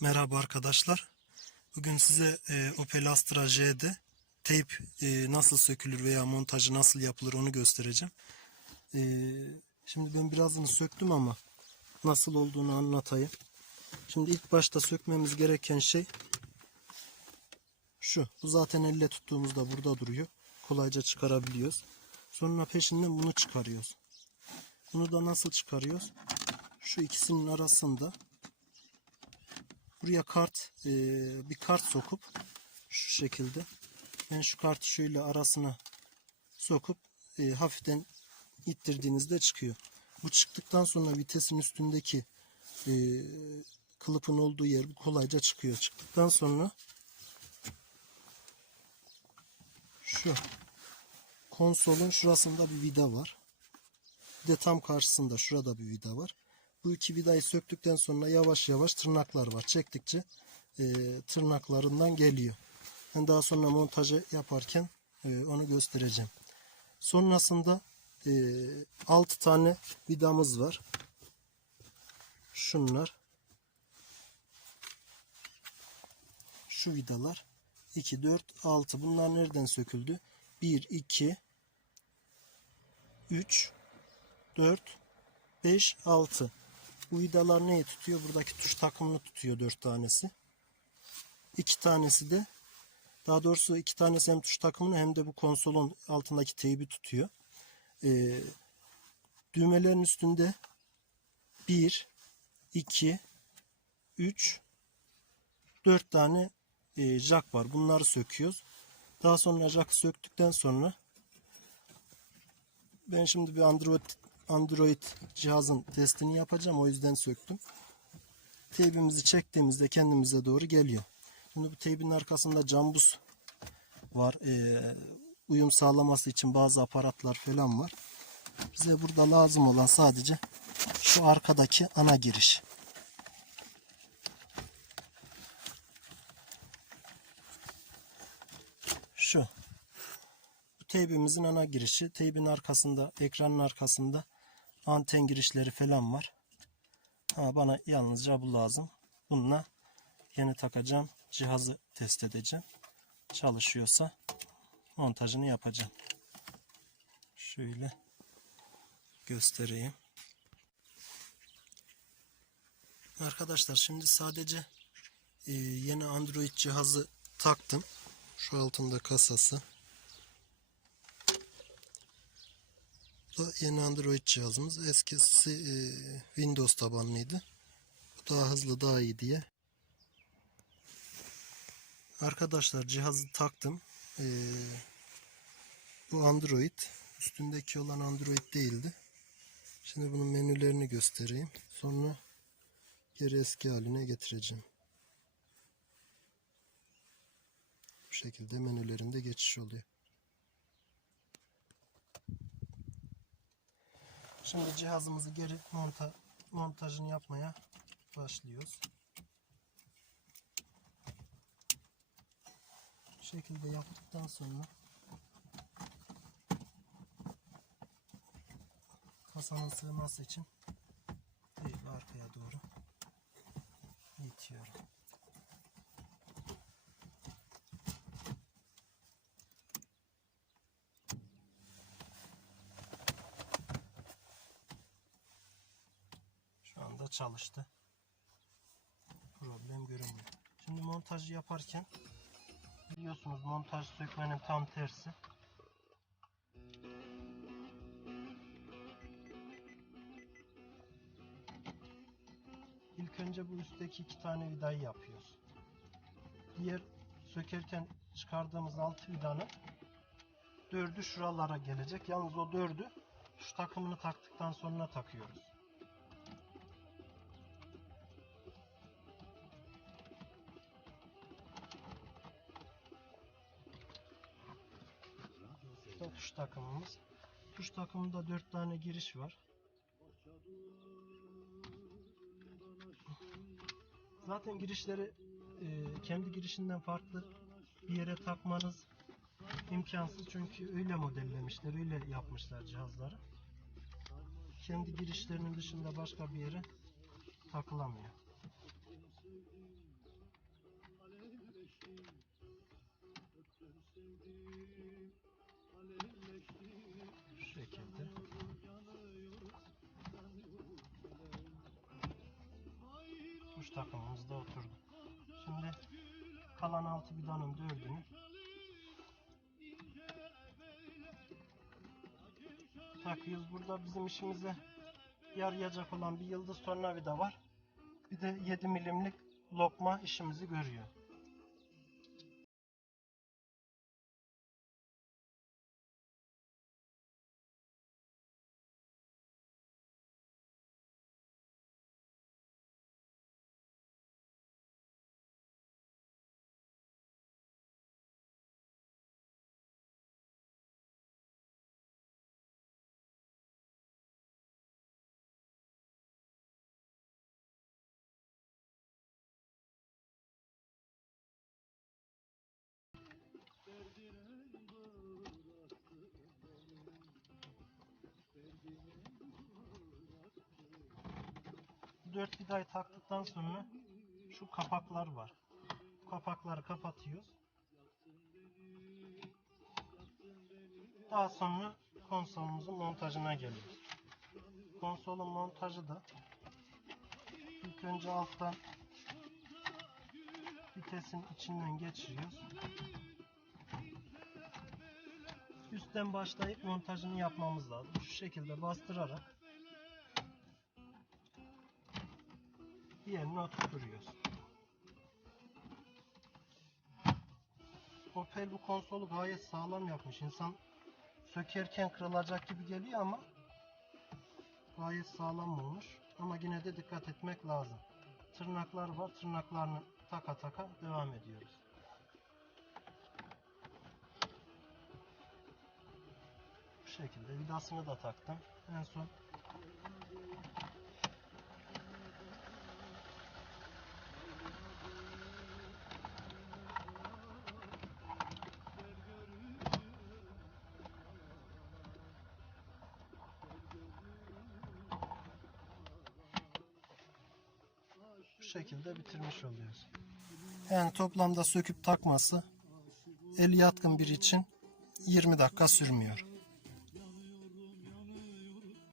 Merhaba arkadaşlar. Bugün size e, Opel Astra J'de teyp e, nasıl sökülür veya montajı nasıl yapılır onu göstereceğim. E, şimdi ben birazını söktüm ama nasıl olduğunu anlatayım. Şimdi ilk başta sökmemiz gereken şey şu. Bu zaten elle tuttuğumuzda burada duruyor. Kolayca çıkarabiliyoruz. Sonra peşinden bunu çıkarıyoruz. Bunu da nasıl çıkarıyoruz? Şu ikisinin arasında buraya kart e, bir kart sokup şu şekilde ben şu kartı şöyle arasına sokup e, hafiften ittirdiğinizde çıkıyor. Bu çıktıktan sonra vitesin üstündeki e, kılıfın olduğu yer kolayca çıkıyor. Çıktıktan sonra şu konsolun şurasında bir vida var. Bir de tam karşısında şurada bir vida var. Bu iki vidayı söktükten sonra yavaş yavaş tırnaklar var. Çektikçe e, tırnaklarından geliyor. Ben daha sonra montajı yaparken e, onu göstereceğim. Sonrasında e, 6 tane vidamız var. Şunlar. Şu vidalar. 2, 4, 6. Bunlar nereden söküldü? 1, 2, 3, 4, 5, 6. Bu vidalar neyi tutuyor? Buradaki tuş takımını tutuyor 4 tanesi. 2 tanesi de daha doğrusu iki tanesi hem tuş takımını hem de bu konsolun altındaki teybi tutuyor. Ee, düğmelerin üstünde 1, 2, 3, 4 tane e, jack var. Bunları söküyoruz. Daha sonra jack'ı söktükten sonra ben şimdi bir Android Android cihazın testini yapacağım. O yüzden söktüm. Teybimizi çektiğimizde kendimize doğru geliyor. Şimdi bu teybin arkasında cambus var. Ee, uyum sağlaması için bazı aparatlar falan var. Bize burada lazım olan sadece şu arkadaki ana giriş. Şu. Bu teybimizin ana girişi. Teybin arkasında, ekranın arkasında anten girişleri falan var. Ha, bana yalnızca bu lazım. Bununla yeni takacağım cihazı test edeceğim. Çalışıyorsa montajını yapacağım. Şöyle göstereyim. Arkadaşlar şimdi sadece e, yeni Android cihazı taktım. Şu altında kasası. Da yeni Android cihazımız. Eskisi e, Windows tabanlıydı. Bu daha hızlı daha iyi diye. Arkadaşlar cihazı taktım. E, bu Android. Üstündeki olan Android değildi. Şimdi bunun menülerini göstereyim. Sonra geri eski haline getireceğim. Bu şekilde menülerinde geçiş oluyor. Şimdi cihazımızı geri monta, montajını yapmaya başlıyoruz. Bu şekilde yaptıktan sonra kasanın sığması için teybi arkaya doğru itiyorum. Şu anda çalıştı. Problem görünmüyor. Şimdi montajı yaparken biliyorsunuz montaj sökmenin tam tersi. İlk önce bu üstteki iki tane vidayı yapıyoruz. Diğer sökerken çıkardığımız altı vidanın dördü şuralara gelecek. Yalnız o dördü şu takımını taktıktan sonra takıyoruz. Da tuş takımımız. Tuş takımında 4 tane giriş var. Zaten girişleri e, kendi girişinden farklı bir yere takmanız imkansız çünkü öyle modellemişler, öyle yapmışlar cihazları. Kendi girişlerinin dışında başka bir yere takılamıyor. Takımımız da oturdu. Şimdi kalan 6 vidanın 4'ünü takıyoruz. Burada bizim işimize yarayacak olan bir yıldız tornavida var. Bir de 7 milimlik lokma işimizi görüyor. Dört vidayı taktıktan sonra şu kapaklar var. Bu kapakları kapatıyoruz. Daha sonra konsolumuzun montajına geliyoruz. Konsolun montajı da ilk önce alttan vitesin içinden geçiriyoruz. Üstten başlayıp montajını yapmamız lazım. Şu şekilde bastırarak yerine oturtuyoruz. Opel bu konsolu gayet sağlam yapmış. İnsan sökerken kırılacak gibi geliyor ama gayet sağlam olmuş. Ama yine de dikkat etmek lazım. Tırnaklar var. Tırnaklarını taka taka devam ediyoruz. Şekilde vidasını da taktım. En son bu şekilde bitirmiş oluyoruz. Yani toplamda söküp takması eli yatkın bir için 20 dakika sürmüyor.